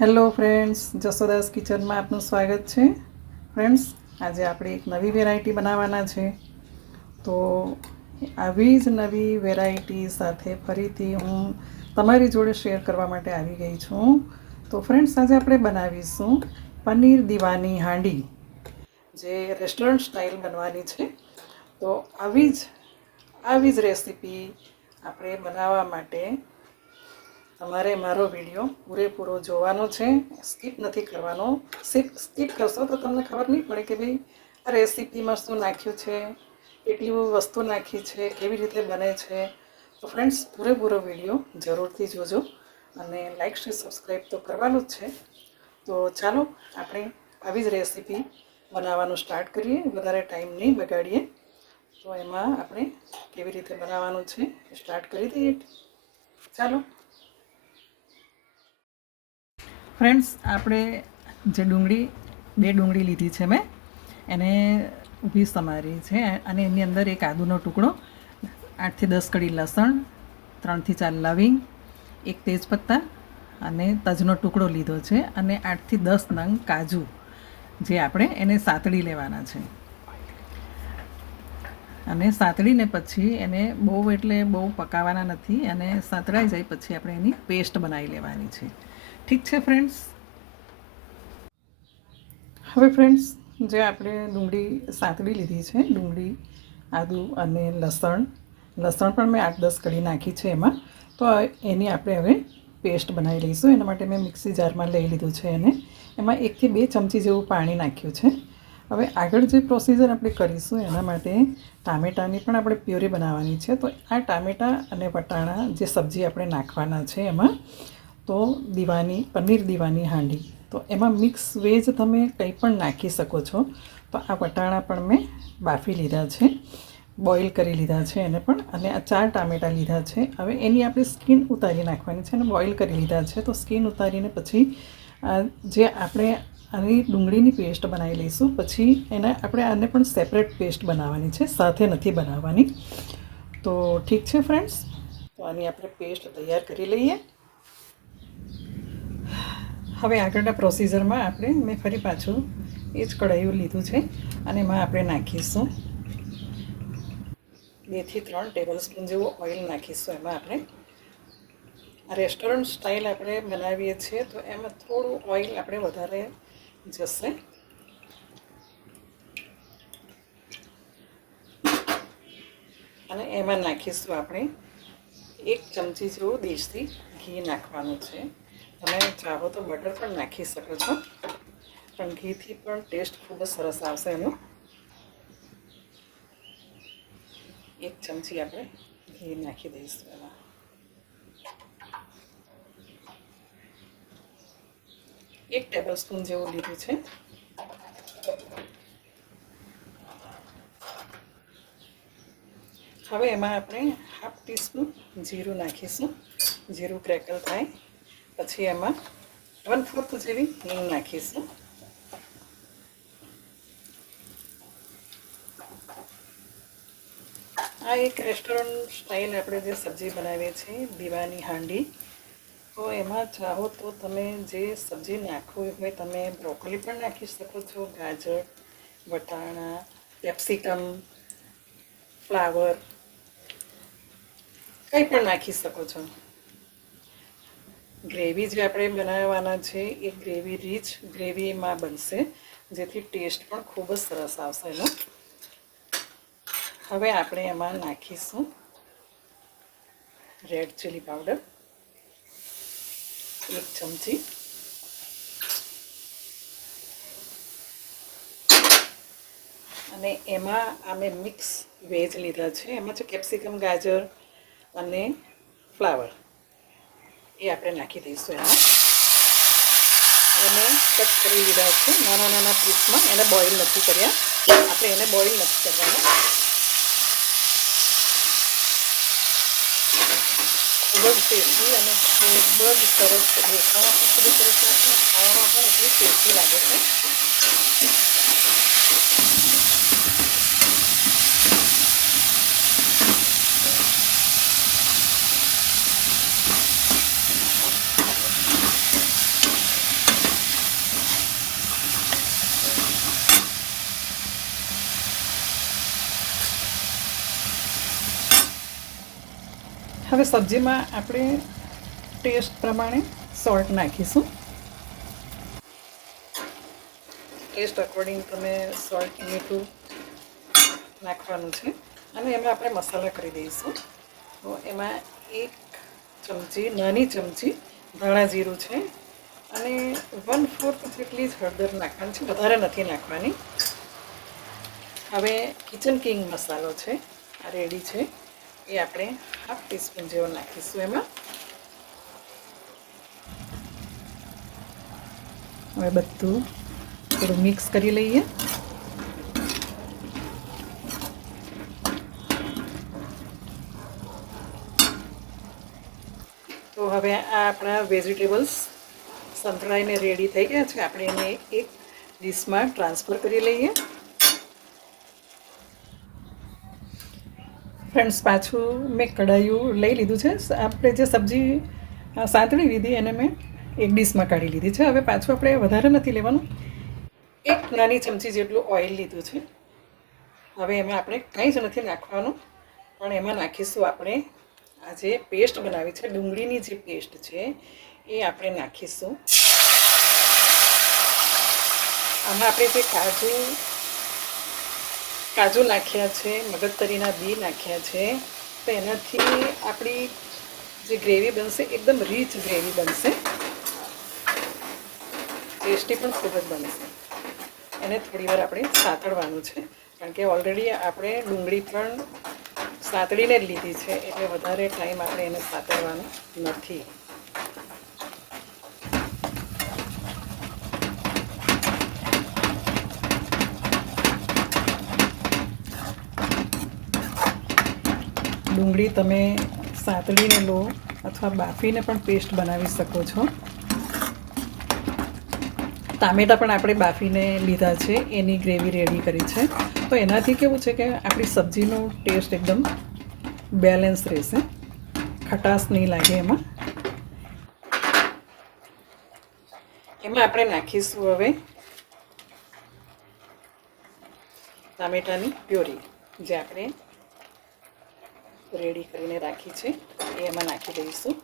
Hello friends, જસોદાસ કિચનમાં આપનું સ્વાગત છે. ફ્રેન્ડ્સ, આજે આપણે એક નવી વેરાયટી બનાવવાના છે. તો આવી જ નવી વેરાયટી સાથે ફરીથી હું તમારી જોડે શેર કરવા માટે આવી ગઈ છું. તો ફ્રેન્ડ્સ, આજે આપણે બનાવીશું પનીર દીવાની હાંડી, જે રેસ્ટોરન્ટ સ્ટાઇલ બનવાની છે. તો આવી જ રેસીપી આપણે બનાવવા માટે તમારે મારો વિડીયો પૂરેપૂરો જોવાનો છે, સ્કીપ નથી કરવાનો. સ્કીપ કરશો તો તમને ખબર નહીં પડે કે ભાઈ આ રેસીપીમાં શું નાખ્યું છે, કેટલી વસ્તુ નાખી છે, કેવી રીતે બને છે. તો ફ્રેન્ડ્સ, પૂરેપૂરો વિડીયો જરૂરથી જોજો અને લાઈક શેર સબસ્ક્રાઈબ તો કરવાનું જ છે. તો ચાલો આપણે આવી જ રેસીપી બનાવવાનું સ્ટાર્ટ કરીએ, વધારે ટાઈમ નહીં બગાડીએ. તો એમાં આપણે કેવી રીતે બનાવવાનું છે સ્ટાર્ટ કરી દઈએ. ચાલો ફ્રેન્ડ્સ, આપણે જે બે ડુંગળી લીધી છે મેં, એને ઊભી સમારી છે અને એની અંદર એક આદુનો ટુકડો, 8 થી 10 કળી લસણ, 3 થી 4 લવિંગ, એક તેજપત્તા અને તજનો ટુકડો લીધો છે અને 8 થી 10 નંગ કાજુ, જે આપણે એને સાતળી લેવાના છે. અને સાતળીને પછી એને બહુ પકાવવાના નથી, અને સાતળાઈ જાય પછી આપણે એની પેસ્ટ બનાવી લેવાની છે. ઠીક છે ફ્રેન્ડ્સ. હવે ફ્રેન્ડ્સ, જે આપણે ડુંગળી સાતળી લીધી છે, ડુંગળી, આદુ અને લસણ પણ મેં 8-10 કળી નાખી છે એમાં. તો એની આપણે હવે પેસ્ટ બનાવી લઈશું. એના માટે મેં મિક્સી જારમાં લઈ લીધું છે એને. એમાં 1 થી 2 ચમચી જેવું પાણી નાખ્યું છે. હવે આગળ જે પ્રોસીજર આપણે કરીશું એના માટે ટામેટાની પણ આપણે પ્યુરી બનાવવાની છે. તો આ ટામેટાં અને વટાણા જે સબ્જી આપણે નાખવાના છે એમાં, તો પનીર દીવાની હાંડી, તો એમાં મિક્સ વેજ તમે કંઈ પણ નાખી શકો છો. તો આ વટાણા પણ મેં બાફી લીધા છે, બોઇલ કરી લીધા છે એને પણ, અને આ 4 ટામેટાં લીધા છે. હવે એની આપણે સ્કીન ઉતારી નાખવાની છે અને બોઇલ કરી લીધા છે. તો સ્કીન ઉતારીને પછી જે આપણે આની ડુંગળીની પેસ્ટ બનાવી લઈશું. પછી આપણે આને પણ સેપરેટ પેસ્ટ બનાવવાની છે, સાથે નથી બનાવવાની. તો ઠીક છે ફ્રેન્ડ્સ, તો આની આપણે પેસ્ટ તૈયાર કરી લઈએ. હવે આગળના પ્રોસીજરમાં મેં ફરી પાછું એ જ કઢાઈયું લીધું છે અને એમાં આપણે નાખીશું 2 થી 3 ટેબલ સ્પૂન જેવું ઓઇલ નાખીશું. એમાં આપણે રેસ્ટોરન્ટ સ્ટાઇલ આપણે બનાવીએ છીએ, તો એમાં થોડું ઓઇલ આપણે વધારે જશે. અને એમાં નાખીશું આપણે 1 ચમચી જેવું દેશી ઘી નાખવાનું છે. તમે ચાહો તો બટર પણ નાખી શકો છો, પણ ઘીથી પણ ટેસ્ટ ખૂબ જ સરસ આવશે એનો. 1 ચમચી આપણે ઘી નાખી દઈશું એમાં. 1 ટેબલ સ્પૂન જેવું લીધું છે. હવે એમાં આપણે 1/2 ટીસ્પૂન જીરું નાખીશું. જીરું ક્રેકલ થાય પછી એમાં 1/4 જેવી હિંગ નાખીશું. આ એક રેસ્ટોરન્ટ સ્ટાઇલ આપણે જે સબ્જી બનાવીએ છીએ, દીવાની હાંડી. તો એમાં ચાહો તો તમે જે સબ્જી નાખવી હોય, તમે બ્રોકોલી પણ નાખી શકો છો, ગાજર, વટાણા, કેપ્સિકમ, ફ્લાવર, કંઈ પણ નાખી શકો છો. ગ્રેવી જે આપણે બનાવવાના છે એ રીચ ગ્રેવીમાં બનશે, જેથી ટેસ્ટ પણ ખૂબ જ સરસ આવશે એનો. હવે આપણે એમાં નાખીશું રેડ ચીલી પાવડર 1 ચમચી, અને એમાં અમે મિક્સ વેજ લીધા છે. એમાં છે કેપ્સિકમ, ગાજર અને ફ્લાવર, એ આપણે નાખી દઈશું એમાં. એને કટ કરી લીધા છે નાના પીસમાં. એને બોઇલ નથી કર્યા, આપણે એને બોઇલ નથી કરવાના. ખૂબ જ ટેસ્ટી અને ખૂબ જ સરસ દેખાવામાં પણ ખૂબ જ સરસ લાગશે, ખાવામાં પણ એટલી ટેસ્ટી લાગે છે. હવે સબ્જીમાં આપણે ટેસ્ટ પ્રમાણે સોલ્ટ નાખીશું. ટેસ્ટ અકોર્ડિંગ તમે સોલ્ટ મીઠું નાખવાનું છે. અને એમાં આપણે મસાલા કરી દઈશું. તો એમાં 1 ચમચી નાની ચમચી ધાણા જીરું છે અને 1/4 જેટલી જ હળદર નાખવાની છે, વધારે નથી નાખવાની. હવે કિચન કિંગ મસાલો છે, આ રેડી છે, એ આપણે 1/2 ટીસ્પૂન જેવો નાખીશું એમાં. હવે બધું થોડું મિક્સ કરી લઈએ. તો હવે આ આપણા વેજીટેબલ્સ સંતળાઈને રેડી થઈ ગયા છે. આપણે એને એક ડીશમાં ટ્રાન્સફર કરી લઈએ. ફ્રેન્ડ્સ, પાછું મેં કઢાયું લઈ લીધું છે. આપણે જે સબ્જી સાંતળી લીધી એને મેં એક ડીશમાં કાઢી લીધી છે. હવે પાછું આપણે વધારે નથી લેવાનું, 1 નાની ચમચી જેટલું ઓઇલ લીધું છે. હવે એમાં આપણે કંઈ જ નથી નાખવાનું, પણ એમાં નાખીશું આપણે આ જે પેસ્ટ બનાવી છે, ડુંગળીની જે પેસ્ટ છે એ આપણે નાખીશું. આમાં આપણે જે કાજુ નાખ્યા છે, મગજતરીના બી નાખ્યા છે, તો એનાથી આપણી જે ગ્રેવી બનશે એકદમ રીચ ગ્રેવી બનશે, ટેસ્ટી પણ ખૂબ જ બનશે. એને થોડીવાર આપણે સાતળવાનું છે, કારણ કે ઓલરેડી આપણે ડુંગળી પણ સાતળીને જ લીધી છે, એટલે વધારે ટાઈમ આપણે એને સાતળવાનો નથી. ડુંગળી તમે સાતળીને લો અથવા બાફીને પણ પેસ્ટ બનાવી શકો છો. ટામેટાં પણ આપણે બાફીને લીધા છે, એની ગ્રેવી રેડી કરી છે. તો એનાથી કેવું છે કે આપણી સબ્જીનો ટેસ્ટ એકદમ બેલેન્સ રહેશે, ખટાશ નહીં લાગે એમાં. આપણે નાખીશું હવે ટામેટાની પ્યોરી જે આપણે રેડી કરીને રાખી છે, એ એમાં નાખી દઈશું.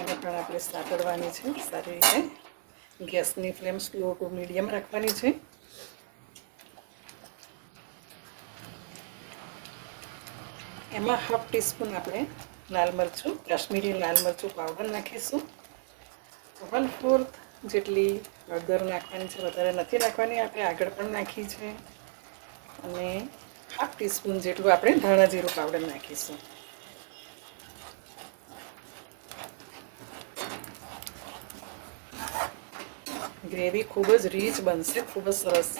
એને પણ આપણે સાતળવાની છે સારી રીતે. ગેસની ફ્લેમ સ્લો ટુ મીડિયમ રાખવાની છે. એમાં 1/2 ટીસ્પૂન આપણે લાલ મરચું, કાશ્મીરી લાલ મરચું પાવડર નાખીશું. 1/4 જેટલી હળદર નાખવાની છે, વધારે નથી નાખવાની, આપણે આગળ પણ નાખી છે. અને 1/2 ટીસ્પૂન જેટલું આપણે ધાણા જીરું પાવડર નાખીશું. ગ્રેવી ખૂબ જ રીચ બનશે, ખૂબ જ સરસ.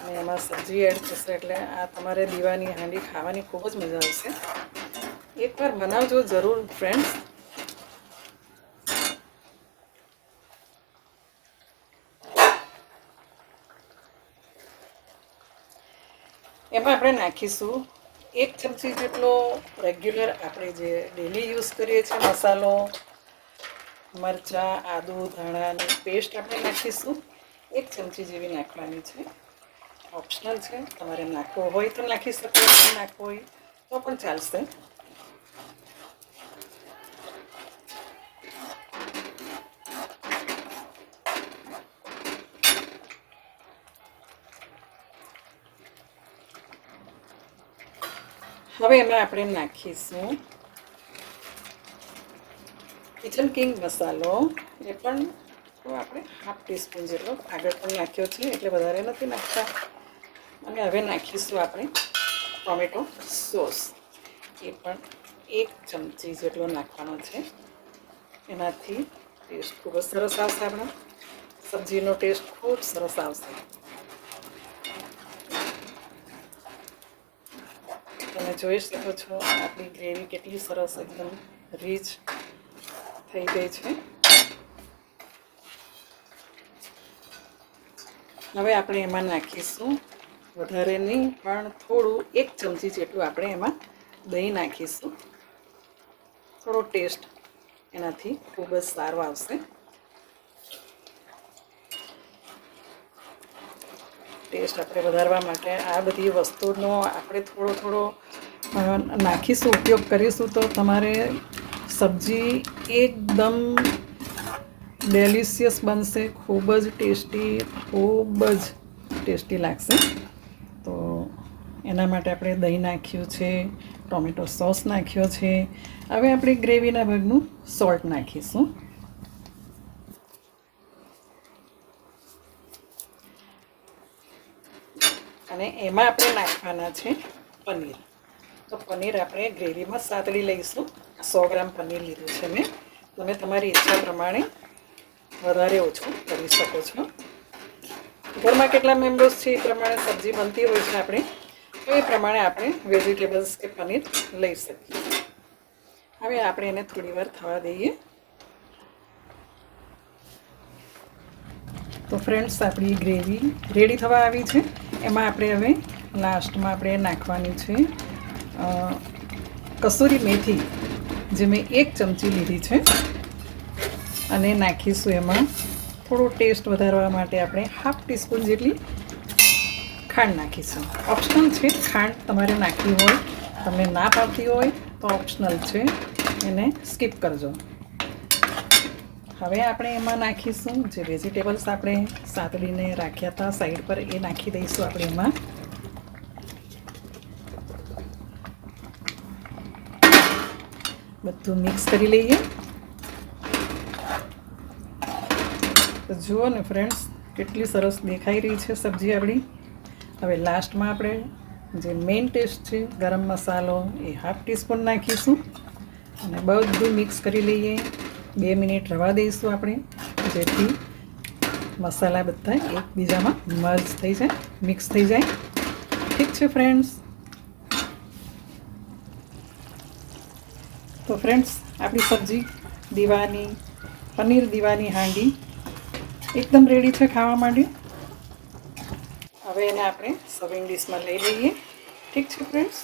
અને એમાં સબ્જી એડ થશે એટલે આ તમારે દીવાની હાંડી ખાવાની ખૂબ જ મજા આવશે. એકવાર બનાવજો જરૂર ફ્રેન્ડ્સ. એમાં આપણે નાખીશું 1 ચમચી જેટલો રેગ્યુલર આપણે જે ડેલી યુઝ કરીએ છીએ મસાલો, મરચાં, આદુ, ધાણાની પેસ્ટ આપણે નાખીશું. 1 ચમચી જેવી નાખવાની છે, ઓપ્શનલ છે, તમારે નાખવો હોય તો નાખી શકો, નહીં નાખવો હોય તો પણ ચાલશે. હવે એમાં આપણે નાખીશું કિચન કિંગ મસાલો, એ પણ આપણે 1/2 ટીસ્પૂન જેટલો આગળ પણ નાખ્યો છે, એટલે વધારે નથી નાખતા. અને હવે નાખીશું આપણે ટોમેટો સોસ, એ પણ 1 ચમચી જેટલો નાખવાનો છે. એનાથી ટેસ્ટ ખૂબ જ સરસ આવશે, આપણા સબ્જીનો ટેસ્ટ ખૂબ સરસ આવશે. તમે જોઈ શકો છો આપણી ગ્રેવી કેટલી સરસ એકદમ રીચ થઈ ગઈ છે. હવે આપણે એમાં નાખીશું વધારે નહીં પણ થોડું 1 ચમચી જેટલું આપણે એમાં દહીં નાખીશું. થોડો ટેસ્ટ એનાથી ખૂબ જ સારો આવશે. ટેસ્ટ આપણે વધારવા માટે આ બધી વસ્તુનો આપણે થોડો નાખીશું, ઉપયોગ કરીશું તો તમારે સબ્જી એકદમ ડેલિશિયસ બનશે, ખૂબ જ ટેસ્ટી લાગશે. તો એના માટે આપણે દહીં નાખ્યું છે, ટોમેટો સોસ નાખ્યો છે. હવે આપણે ગ્રેવીના ભાગનું સોલ્ટ નાખીશું. અને એમાં આપણે નાખવાના છે પનીર. તો પનીર આપણે ગ્રેવીમાં સાતળી લઈશું. 100 ગ્રામ પનીર લીધું છે મેં. તમે તમારી ઈચ્છા પ્રમાણે વધારે ઓછું કરી શકો છો. ઘરમાં કેટલા મેમ્બર્સ છે એ પ્રમાણે સબ્જી બનતી હોય છે આપણે, તો એ પ્રમાણે આપણે વેજીટેબલ્સ કે પનીર લઈ શકીએ. હવે આપણે એને થોડી વાર થવા દઈએ. તો ફ્રેન્ડ્સ, આપણી ગ્રેવી રેડી થવા આવી છે. એમાં આપણે હવે લાસ્ટમાં આપણે નાખવાની છે કસૂરી મેથી, જે મેં 1 ચમચી લીધી છે. અને નાખીશું એમાં થોડો ટેસ્ટ વધારવા માટે આપણે 1/2 ટીસ્પૂન જેટલી ખાંડ નાખીશું. ઓપ્શનલ છે, ખાંડ તમારે નાખવી હોય, તમને ના ભાવતી હોય તો ઓપ્શનલ છે, એને સ્કીપ કરજો. હવે આપણે એમાં નાખીશું જે વેજીટેબલ્સ આપણે સાતળીને રાખ્યા હતા સાઈડ પર, એ નાખી દઈશું આપણે એમાં. બધું મિક્સ કરી લઈએ. તો જુઓ ને ફ્રેન્ડ્સ, કેટલી સરસ દેખાઈ રહી છે સબ્જી આપણી. હવે લાસ્ટમાં આપણે જે મેઇન ટેસ્ટ છે ગરમ મસાલો, એ 1/2 ટીસ્પૂન નાખીશું. અને બધું મિક્સ કરી લઈએ. 2 મિનિટ રવા દઈશું આપણે, જેથી મસાલા બધા એકબીજામાં મર્જ થઈ જાય, મિક્સ થઈ જાય. ઠીક છે ફ્રેન્ડ્સ? તો ફ્રેન્ડ્સ, આપણી સબ્જી દીવાની, પનીર દીવાની હાંડી એકદમ રેડી છે ખાવા માટે. હવે એને આપણે સર્વિંગ ડીશમાં લઈ લઈએ. ઠીક છે ફ્રેન્ડ્સ?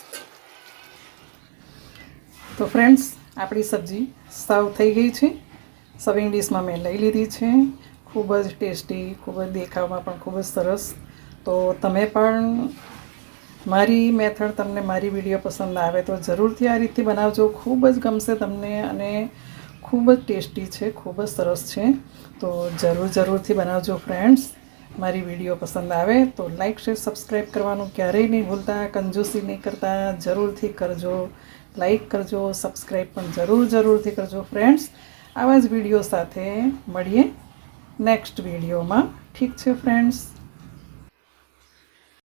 તો ફ્રેન્ડ્સ, આપણી સબ્જી સર્વ થઈ ગઈ છે. સર્વિંગ ડીશમાં મેં લઈ લીધી છે. ખૂબ જ ટેસ્ટી, ખૂબ જ દેખાવમાં પણ ખૂબ જ સરસ. તો તમે પણ મારી મેથડ, તમને મારી વિડીયો પસંદ આવે તો જરૂરથી આ રીતથી બનાવજો. ખૂબ જ ગમશે તમને અને ખૂબ જ ટેસ્ટી છે, ખૂબ જ સરસ છે. તો જરૂરથી બનાવજો ફ્રેન્ડ્સ. મારી વિડીયો પસંદ આવે તો લાઈક, શેર, સબસ્ક્રાઈબ કરવાનું ક્યારેય નહીં ભૂલતા. કંજૂસી નહીં કરતા, જરૂરથી કરજો. લાઈક કરજો, સબસ્ક્રાઈબ પણ જરૂરથી કરજો ફ્રેન્ડ્સ. આવા જ વિડીયો સાથે મળીએ નેક્સ્ટ વિડીયોમાં. ઠીક છે ફ્રેન્ડ્સ?